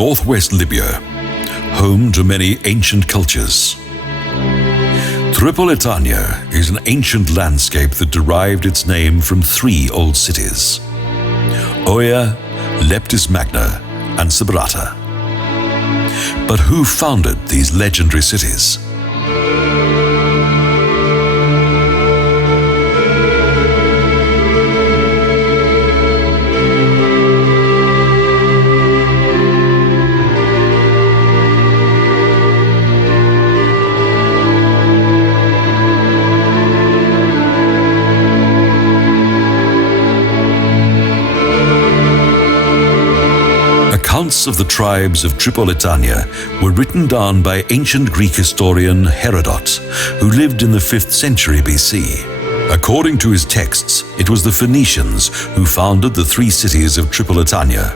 northwest Libya, home to many ancient cultures. Tripolitania is an ancient landscape that derived its name from three old cities: Oya, Leptis Magna and Sabratha. But who founded these legendary cities? Accounts of the tribes of Tripolitania were written down by ancient Greek historian Herodot, who lived in the 5th century BC. According to his texts, it was the Phoenicians who founded the three cities of Tripolitania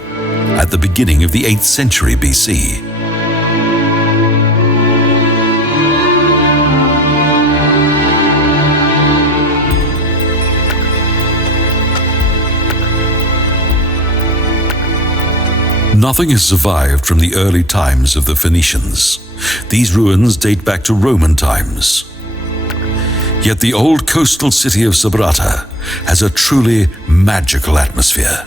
at the beginning of the 8th century BC. Nothing has survived from the early times of the Phoenicians. These ruins date back to Roman times. Yet the old coastal city of Sabratha has a truly magical atmosphere.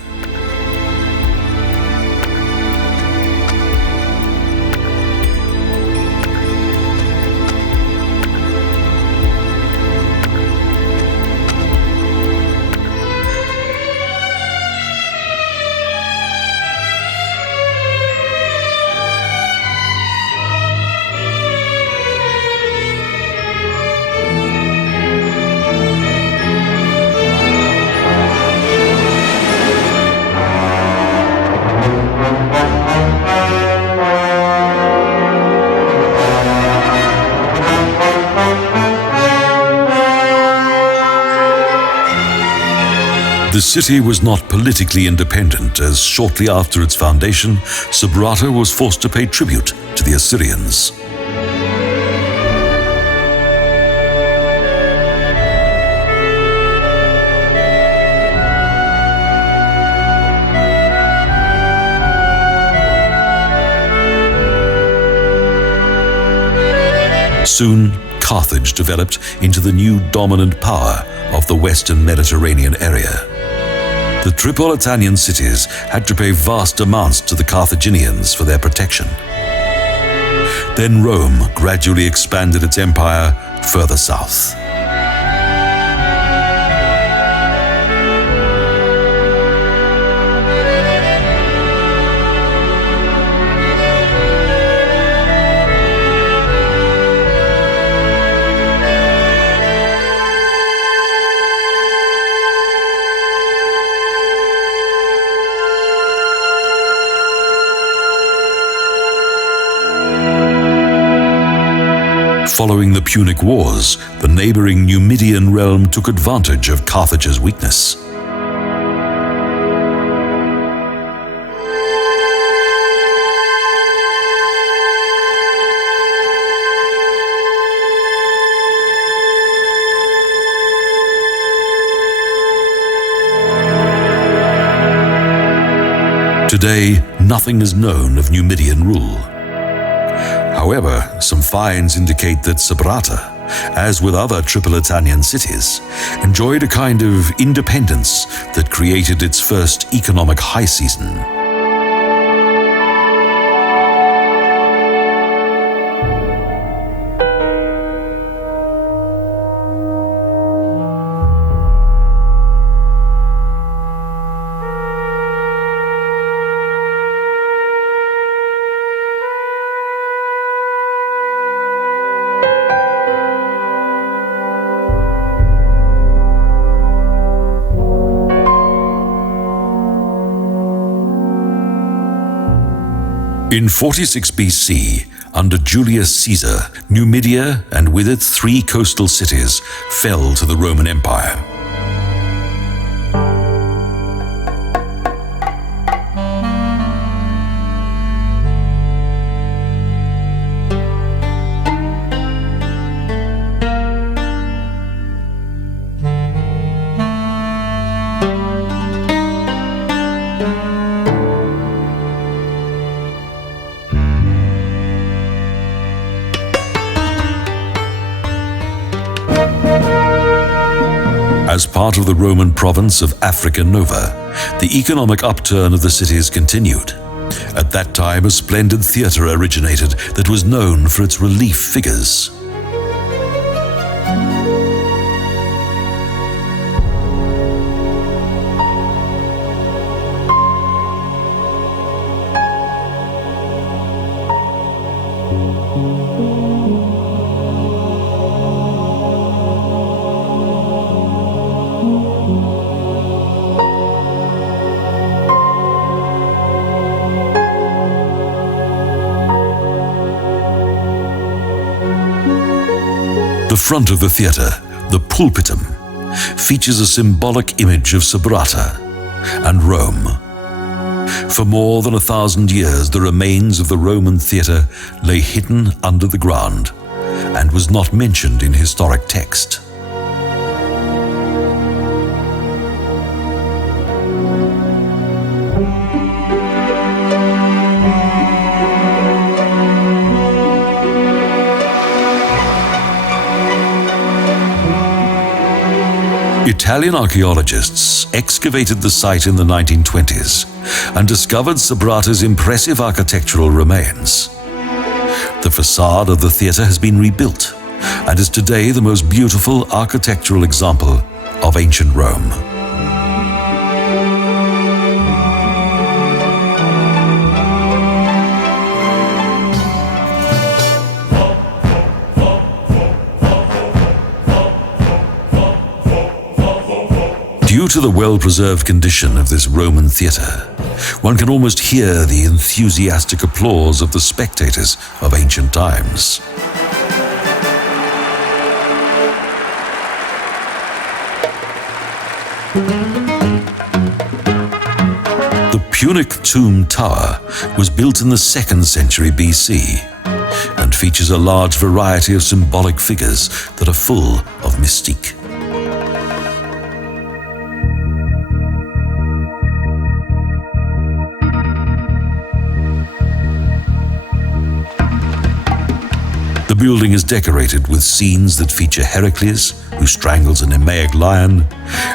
The city was not politically independent, as shortly after its foundation, Sabratha was forced to pay tribute to the Assyrians. Soon, Carthage developed into the new dominant power of the Western Mediterranean area. The Tripolitanian cities had to pay vast amounts to the Carthaginians for their protection. Then Rome gradually expanded its empire further south. Following the Punic Wars, the neighboring Numidian realm took advantage of Carthage's weakness. Today, nothing is known of Numidian rule. However, some finds indicate that Sabratha, as with other Tripolitanian cities, enjoyed a kind of independence that created its first economic high season. In 46 BC, under Julius Caesar, Numidia, and with it 3 coastal cities, fell to the Roman Empire. part of the Roman province of Africa Nova, the economic upturn of the cities continued. At that time, a splendid theatre originated that was known for its relief figures. The front of the theatre, the Pulpitum, features a symbolic image of Sabratha and Rome. For more than 1,000 years, the remains of the Roman theatre lay hidden under the ground and was not mentioned in historic text. Italian archaeologists excavated the site in the 1920s and discovered Sabratha's impressive architectural remains. The facade of the theatre has been rebuilt and is today the most beautiful architectural example of ancient Rome. Due to the well-preserved condition of this Roman theatre, one can almost hear the enthusiastic applause of the spectators of ancient times. The Punic Tomb Tower was built in the 2nd century BC and features a large variety of symbolic figures that are full of mystique. The building is decorated with scenes that feature Heracles, who strangles a Nemaeic Lion,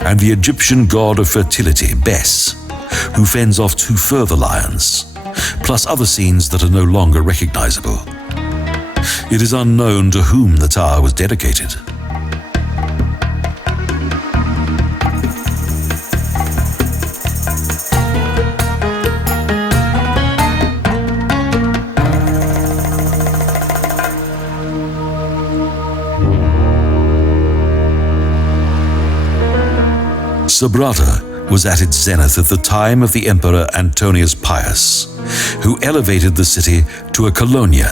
and the Egyptian god of fertility, Bes, who fends off 2 further lions, plus other scenes that are no longer recognizable. It is unknown to whom the tower was dedicated. Sabratha was at its zenith at the time of the Emperor Antonius Pius, who elevated the city to a colonia.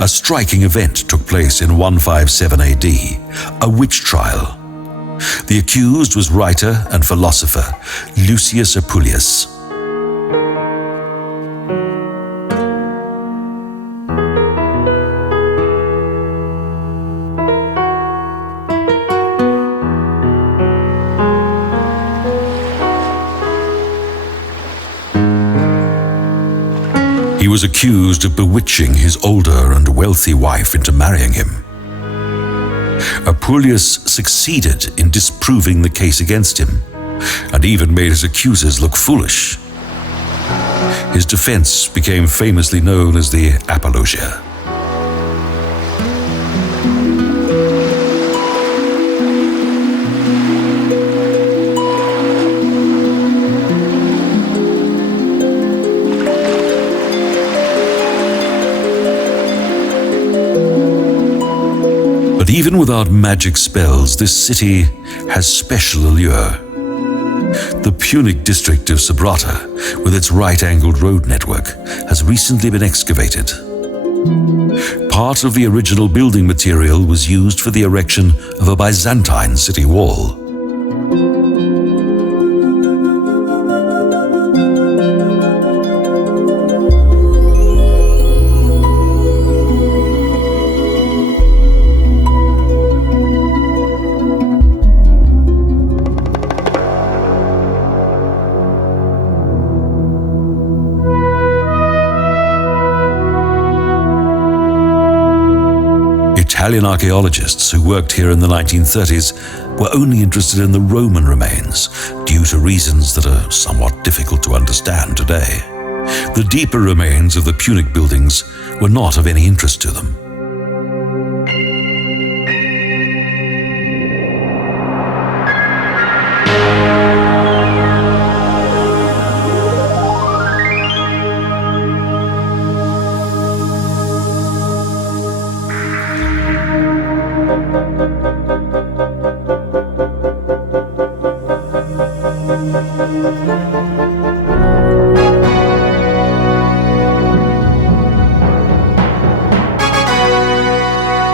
A striking event took place in 157 AD, a witch trial. The accused was writer and philosopher Lucius Apuleius. He was accused of bewitching his older and wealthy wife into marrying him. Apuleius succeeded in disproving the case against him, and even made his accusers look foolish. His defense became famously known as the Apologia. But even without magic spells, this city has special allure. The Punic district of Sabratha, with its right-angled road network, has recently been excavated. Part of the original building material was used for the erection of a Byzantine city wall. Italian archaeologists who worked here in the 1930s were only interested in the Roman remains due to reasons that are somewhat difficult to understand today. The deeper remains of the Punic buildings were not of any interest to them.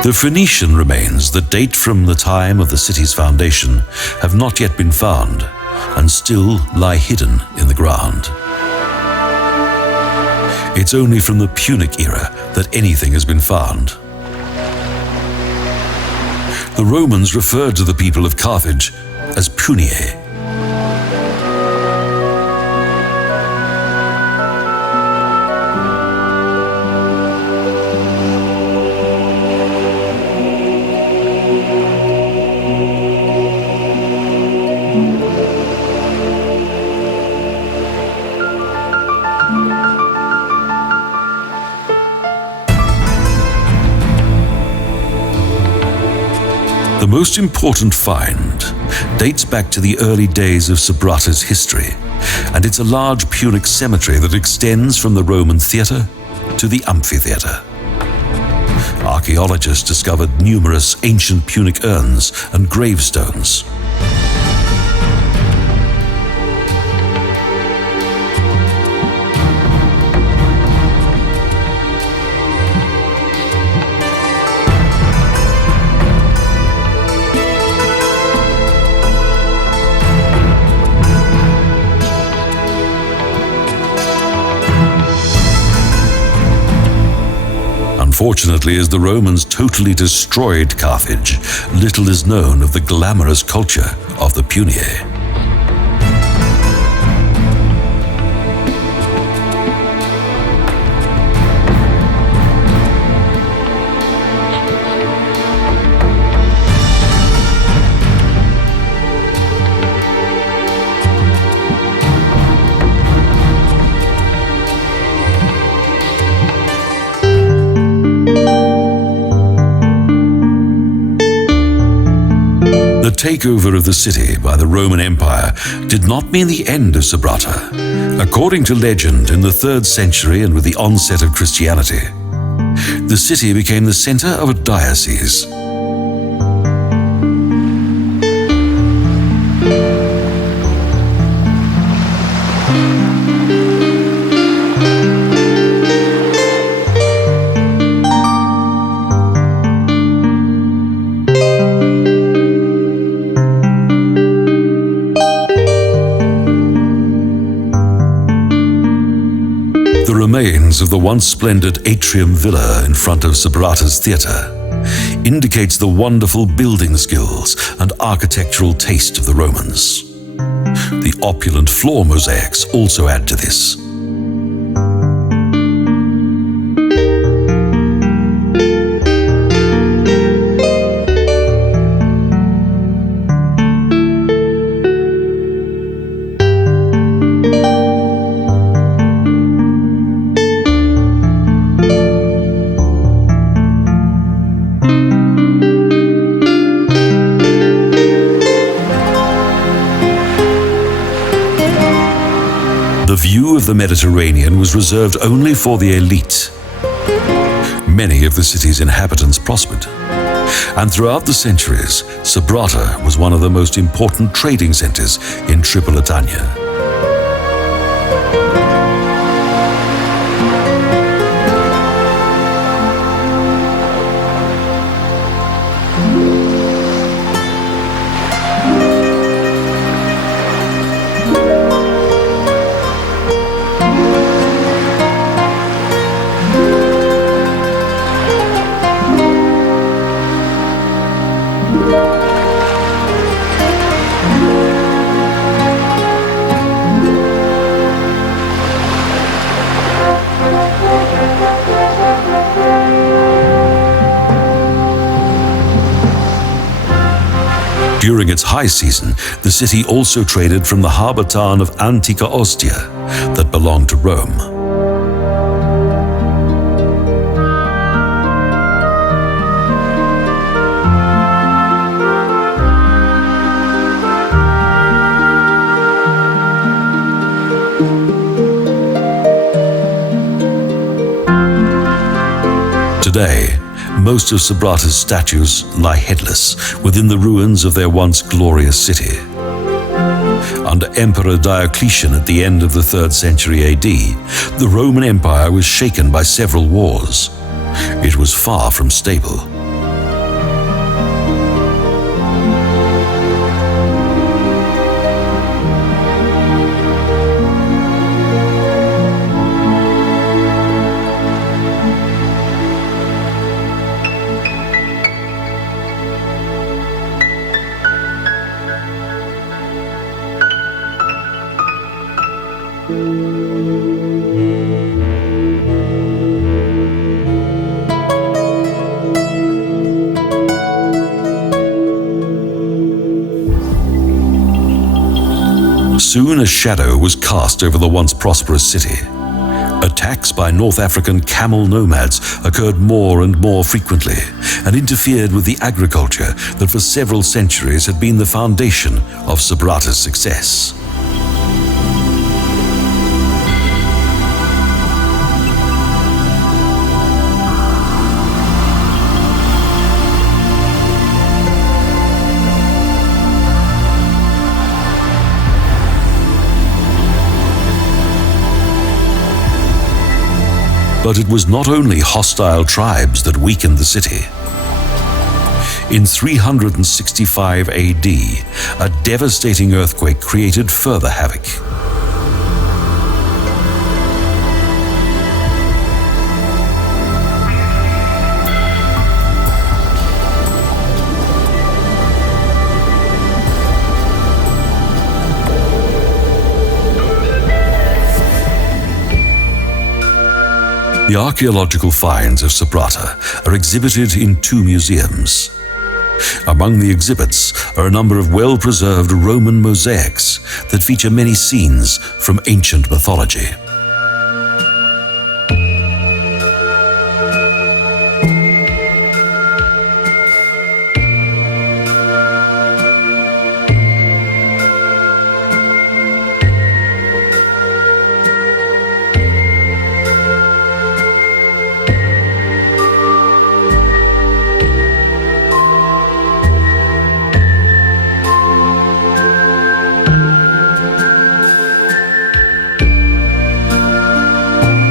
The Phoenician remains that date from the time of the city's foundation have not yet been found and still lie hidden in the ground. It's only from the Punic era that anything has been found. The Romans referred to the people of Carthage as Puniae. The most important find dates back to the early days of Sabratha's history, and it's a large Punic cemetery that extends from the Roman theatre to the amphitheatre. Archaeologists discovered numerous ancient Punic urns and gravestones. Unfortunately, as the Romans totally destroyed Carthage, little is known of the glamorous culture of the Puniae. The takeover of the city by the Roman Empire did not mean the end of Sabratha. According to legend, in the 3rd century and with the onset of Christianity, the city became the center of a diocese. The remains of the once splendid atrium villa in front of Sabratha's theatre indicates the wonderful building skills and architectural taste of the Romans. The opulent floor mosaics also add to this. The view of the Mediterranean was reserved only for the elite. Many of the city's inhabitants prospered, and throughout the centuries, Sabratha was one of the most important trading centers in Tripolitania. During its high season, the city also traded from the harbour town of Antica Ostia that belonged to Rome. Today, most of Sabratha's statues lie headless within the ruins of their once glorious city. Under Emperor Diocletian at the end of the 3rd century AD, the Roman Empire was shaken by several wars. It was far from stable. Soon a shadow was cast over the once prosperous city. Attacks by North African camel nomads occurred more and more frequently and interfered with the agriculture that for several centuries had been the foundation of Sabratha's success. But it was not only hostile tribes that weakened the city. In 365 AD, a devastating earthquake created further havoc. The archaeological finds of Sabratha are exhibited in 2 museums. Among the exhibits are a number of well-preserved Roman mosaics that feature many scenes from ancient mythology.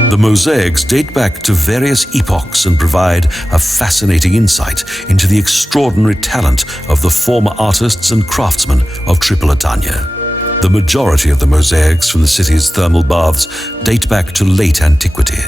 The mosaics date back to various epochs and provide a fascinating insight into the extraordinary talent of the former artists and craftsmen of Tripolitania. The majority of the mosaics from the city's thermal baths date back to late antiquity.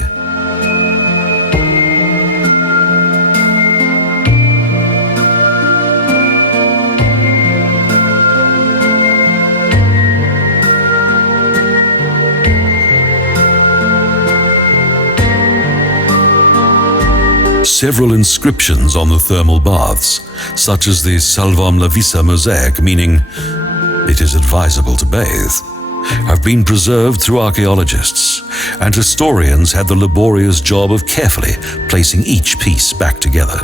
Several inscriptions on the thermal baths, such as the Salvam la Visa mosaic, meaning "it is advisable to bathe," have been preserved through archaeologists, and historians had the laborious job of carefully placing each piece back together.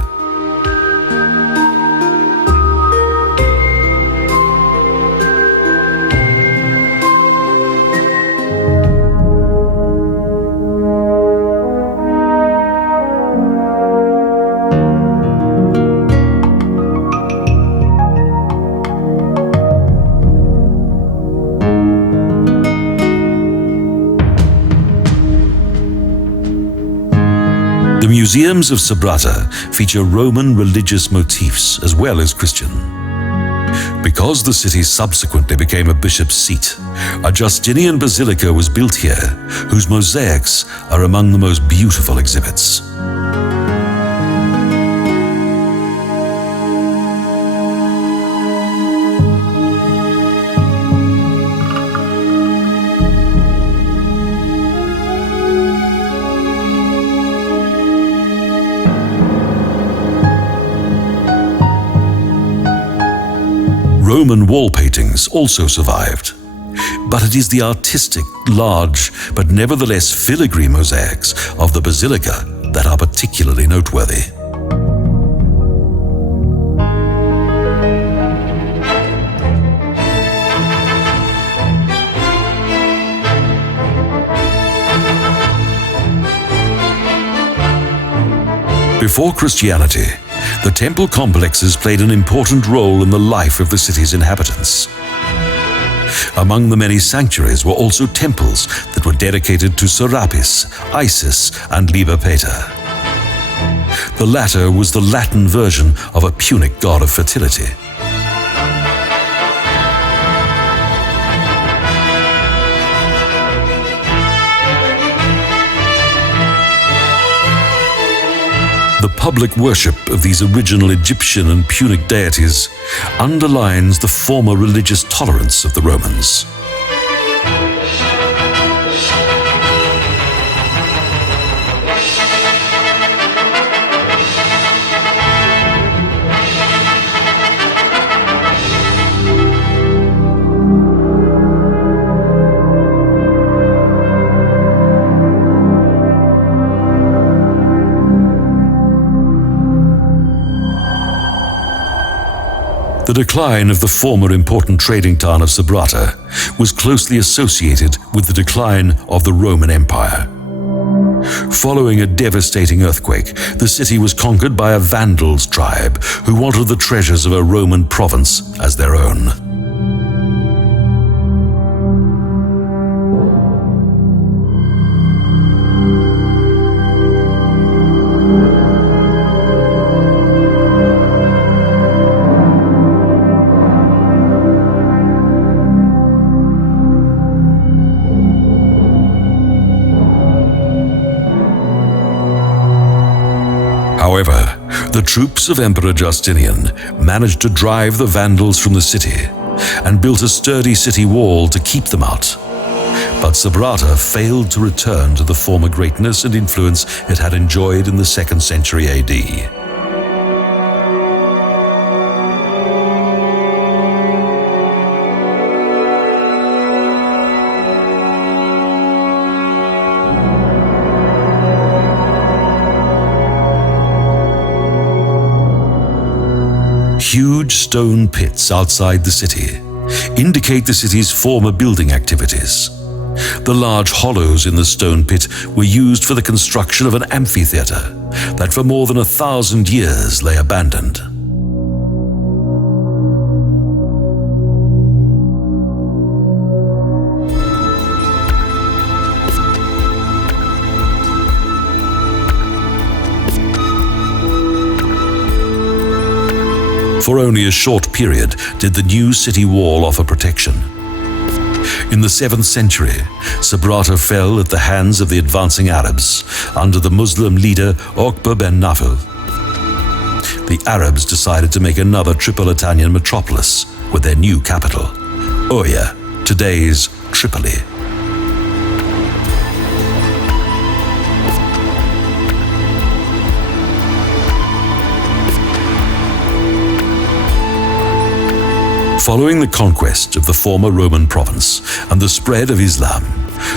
The museums of Sabratha feature Roman religious motifs as well as Christian. Because the city subsequently became a bishop's seat, a Justinian basilica was built here, whose mosaics are among the most beautiful exhibits. Roman wall paintings also survived, but it is the artistic, large, but nevertheless filigree mosaics of the basilica that are particularly noteworthy. Before Christianity, the temple complexes played an important role in the life of the city's inhabitants. Among the many sanctuaries were also temples that were dedicated to Serapis, Isis, and Liber Pater. The latter was the Latin version of a Punic god of fertility. The public worship of these original Egyptian and Punic deities underlines the former religious tolerance of the Romans. The decline of the former important trading town of Sabratha was closely associated with the decline of the Roman Empire. Following a devastating earthquake, the city was conquered by a Vandals tribe who wanted the treasures of a Roman province as their own. However, the troops of Emperor Justinian managed to drive the Vandals from the city and built a sturdy city wall to keep them out. But Sabratha failed to return to the former greatness and influence it had enjoyed in the 2nd century AD. Huge stone pits outside the city indicate the city's former building activities. The large hollows in the stone pit were used for the construction of an amphitheater that for more than 1,000 years lay abandoned. For only a short period did the new city wall offer protection. In the 7th century, Sabratha fell at the hands of the advancing Arabs under the Muslim leader Uqba ben Nafil. The Arabs decided to make another Tripolitanian metropolis with their new capital, Oya, today's Tripoli. Following the conquest of the former Roman province and the spread of Islam,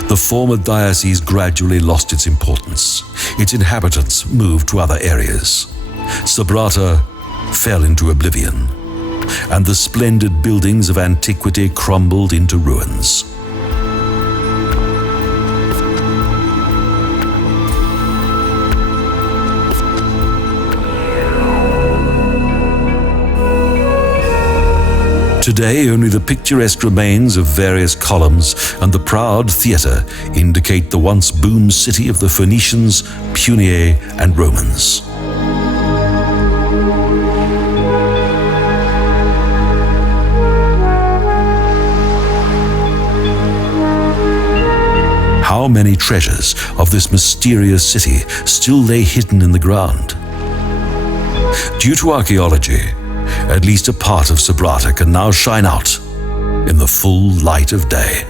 the former diocese gradually lost its importance. Its inhabitants moved to other areas. Sabratha fell into oblivion, and the splendid buildings of antiquity crumbled into ruins. Today, only the picturesque remains of various columns and the proud theatre indicate the once boom city of the Phoenicians, Punic, and Romans. How many treasures of this mysterious city still lay hidden in the ground? Due to archaeology, at least a part of Sabratha can now shine out in the full light of day.